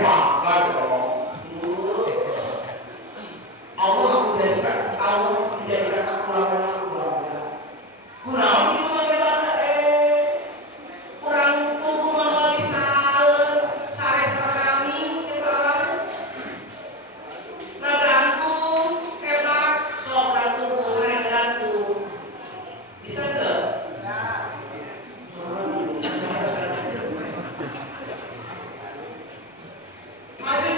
makan dong. Allah menjadikan aku bangga. Kunaon kitu mah bangga urang tubuh mah sare kami kita ngagantung hebat sok gantung sare ngagantung bisa teu? Bisa. Maju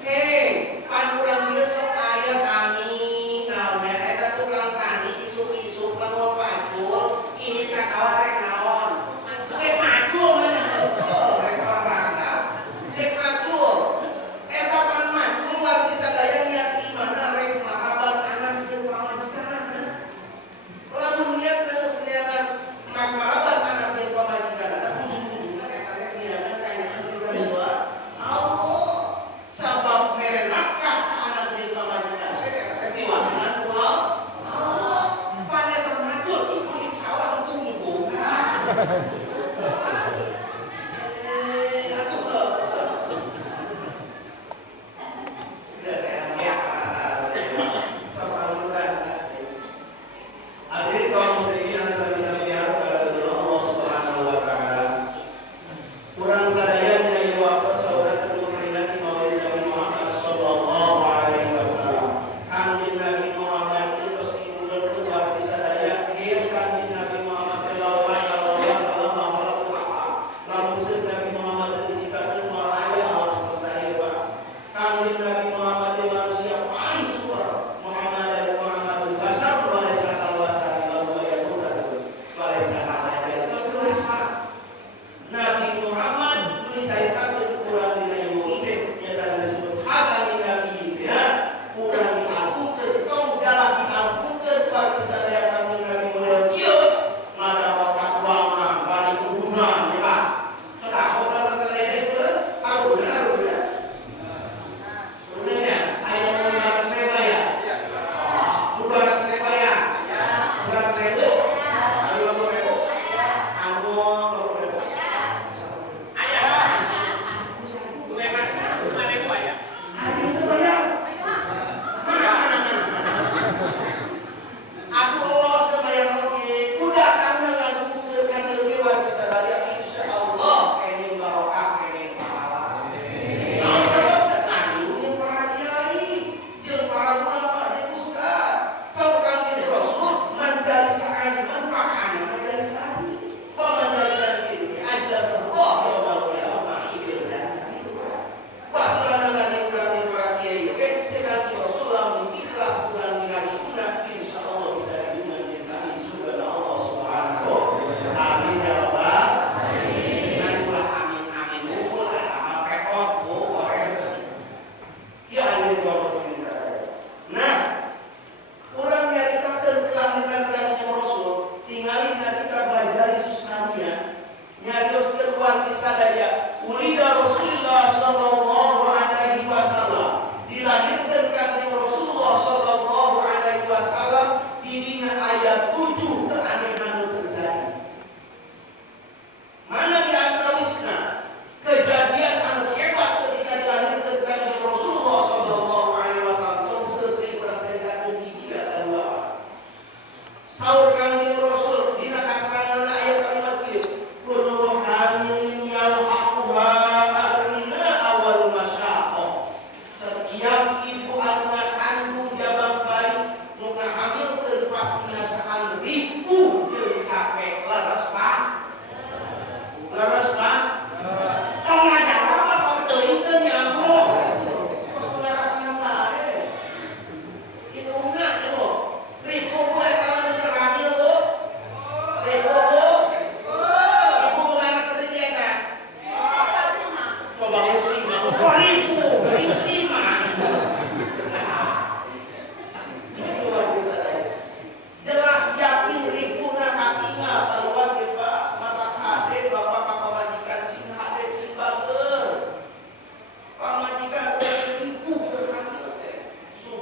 Hei, panuran dia sok aya kami, nah mereka tukang tani isu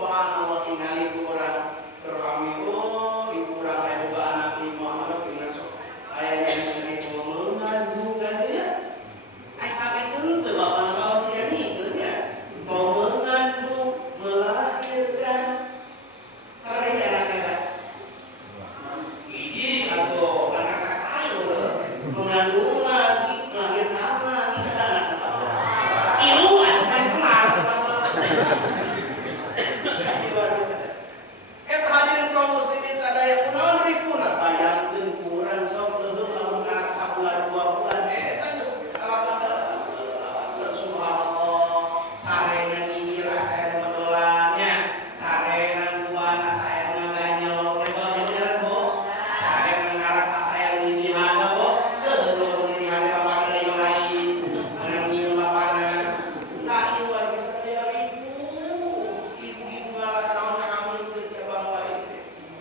subhanallah tingali kurang berkami ibu kurang ayah boga anak lima anak dengan sok ayahnya yang ibu mengandung kan ya ayah sampai itu tuh bapak nama dia nih tuh ya mau mengandung melahirkan cara ya anaknya iji atau anak sakit mengandung lagi melahirkan lagi sedang iluan kan kemar hadirin kaum muslimin sadaya kunaon ripuna bayangkeun kurang sok leuweung lamun anak sabulan 2 bulan eta geus salamat subhanallah sarena ngibir asa medolannya sarena kuat asa ngaganyol ebal bener bo sarena ngarak asa nginihan bo teu nginihan bapak lain mana ngieu bapana tah ieu lagi sadaya ibu ngaran naon kamu teu jabang wae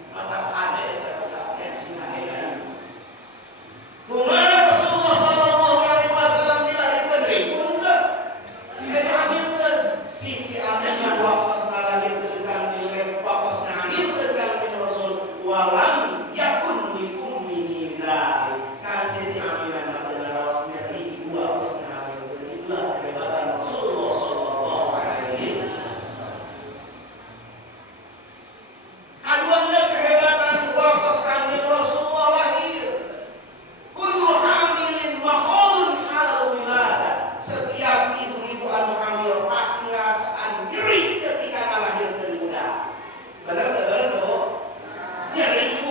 mata ada ya sinaya Bagaimana Rasulullah sallallahu alaihi wasallam dilahirkan ribun ke dihamilkan Siti Aminah wakos ngalahirkan kami wakos ngalahirkan kami Rasul walam yakun li umminillah kan Siti Aminah adalah wasnya ibu wakos ngalahirkan itulah kehebatan Rasulullah sallallahu alaihi wasallam kaduanya kehebatan wakos kami Rasulullah lahir kullu hamilin maqalun halal wiladah setiap ibu-ibu anu hamil pasti ngasaan nyeri ketika ngalahirkeun budak bener tuh nyeri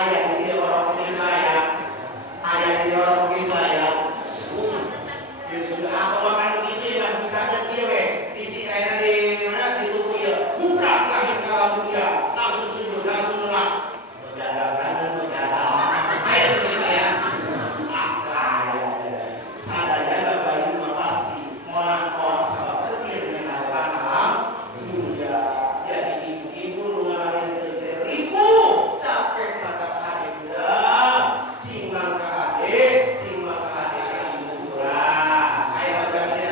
ayah ini orang mungkin ya, ayah ini orang mungkin ya. Ya sudah, atau makan begitu ya, bisa aja dia isi kayaknya di mana di tubuh ya, buka lahir kalam dunia, langsung sujud, langsung melak, berjalan kanan, berjalan, air begitu ya. Sadaya Bapak Ibu pasti orang sebab kecil dengan alam dunia. Jadi ibu-ibu nularin ribu capek mata adik muda, simbang ke adik, simbang ke adik ibu kurang. Ayo bagaimana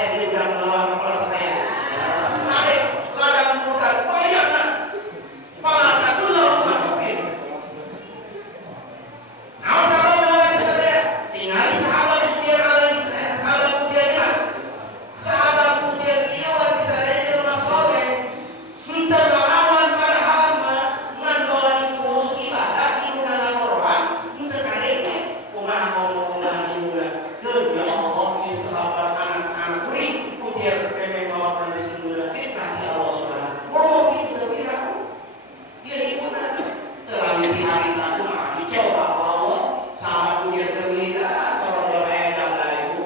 saya dia udah melawan kalau saya. Tarik ladang budak bayangkan. Pala tak dulu masukin. Nah, sahabat saya tinggal sahabat pujian alai sahabat pujian. Sahabat pujian iya wali saya di rumah sore. Entah lawan pada hama ngan bawa itu ibadah itu dalam Quran. Entah kadek kumah ngomong juga. Ya Allah ini sahabat anak-anak beri pujian memang bawa kondisi muda fitnah di Allah Subhanahu. Ngomong gitu kira dia ikutan telah hari aku mah dicoba Allah sahabat pujian terlihat kalau dia kayak jambla ibu.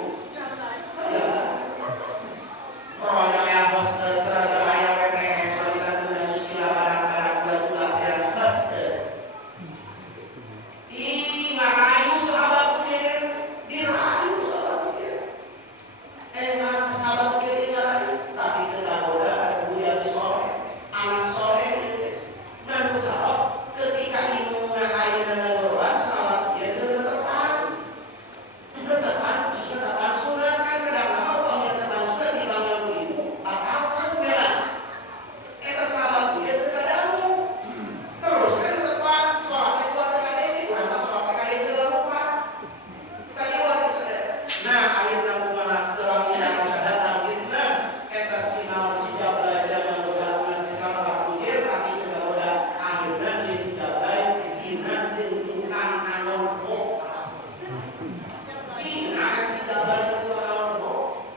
Kalau dia kayak hostess serada kayak PTS wanita tuna susila barang-barang buat sulat yang hostess. Ngarayu sahabat pujian dirayu sahabat pujian. Sahabat pujian dirayu tapi tetap udah ada pujian di sore anak sore dan sahabat ketika ilmu yang air dengan Quran sahabat pujian ketetapan surat kan kadang mau panggil tentang surat dipanggil ibu apa bela eta sahabat pujian terkadang terus kan tepat sholat kuat dengan ini kurang sholat kali seluruh tadi wali sadar. Nah, akhirnya kumaha telah tidak datang kita eta sinau sijabla dan menggunakan kisah pujian tapi kemudian akhirnya disijabla sinan jeung anon kok. Sinan sijabla jeung anon kok.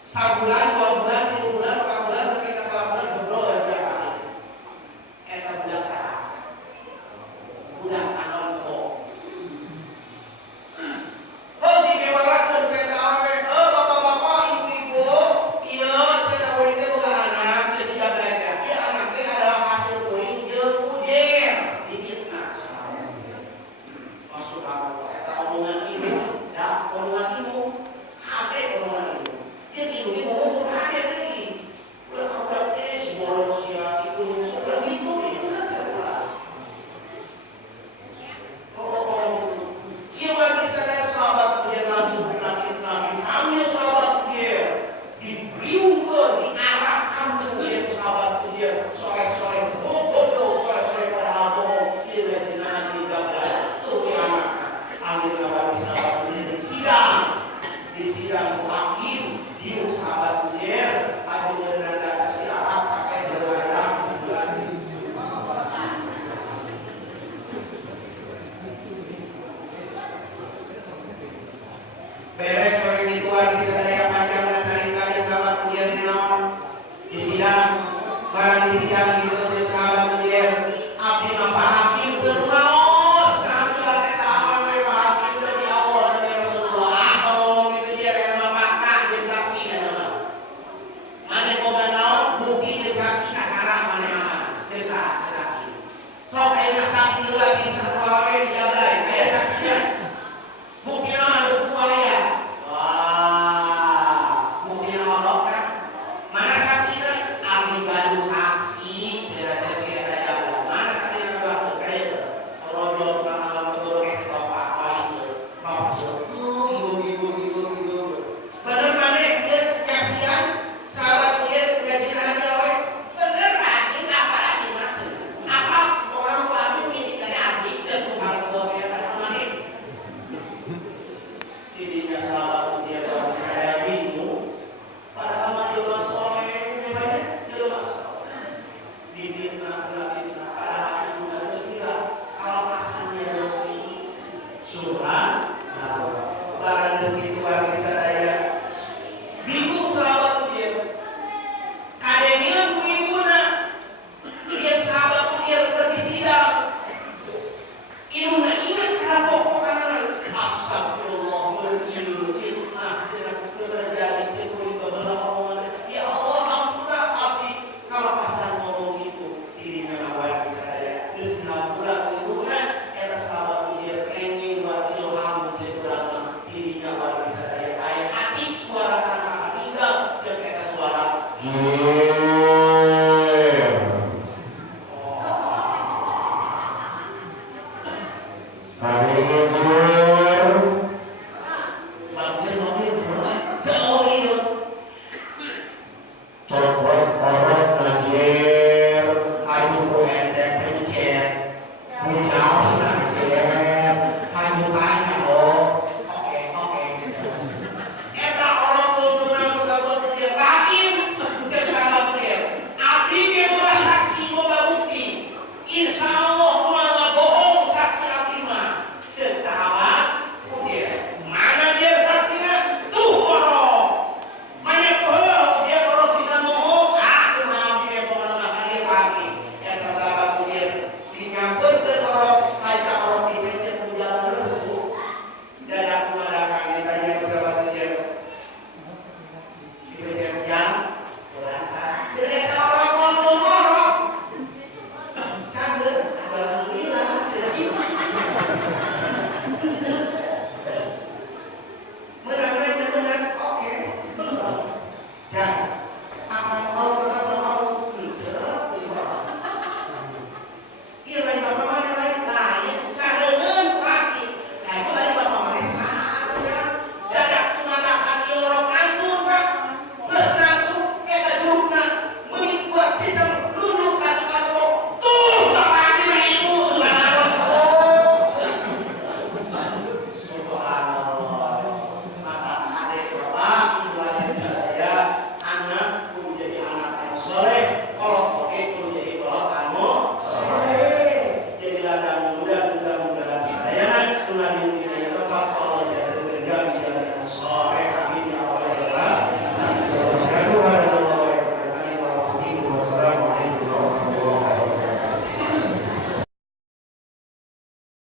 Sabulan, 2 bulan, 3 bulan, 4 bulan, kita salah bulan goblok ya kali. Eta budak saha? Budak anon kok. Oh dibewalakeun ke eta awewe. Bapak-bapak, ibu-ibu, ieu cenah urang teh boga anak teu siga belajar. Ieu anak teh adalah hasil kuring jeung pujian difitnah. Subhanallah eta omongan ibu, da omongan ibu. Hade omongan ibu. Dia ibu ini ngomong hade deui. Ulah teh si bolong sia si kuning sudah gitu itu kan salah. Ia wali sadar sahabat pujian langsung penyakit Nabi. Ambil sahabat pujian. Diberiungkan, diarahkan pujian sahabat pujian. Sore-sore bodoh, sore-sore padahal bohong. Ia resinasi jabla. Tuh di anak. Ambil wali sahabat pujian disidang. Disidang hakim. Dia sahabat pujian.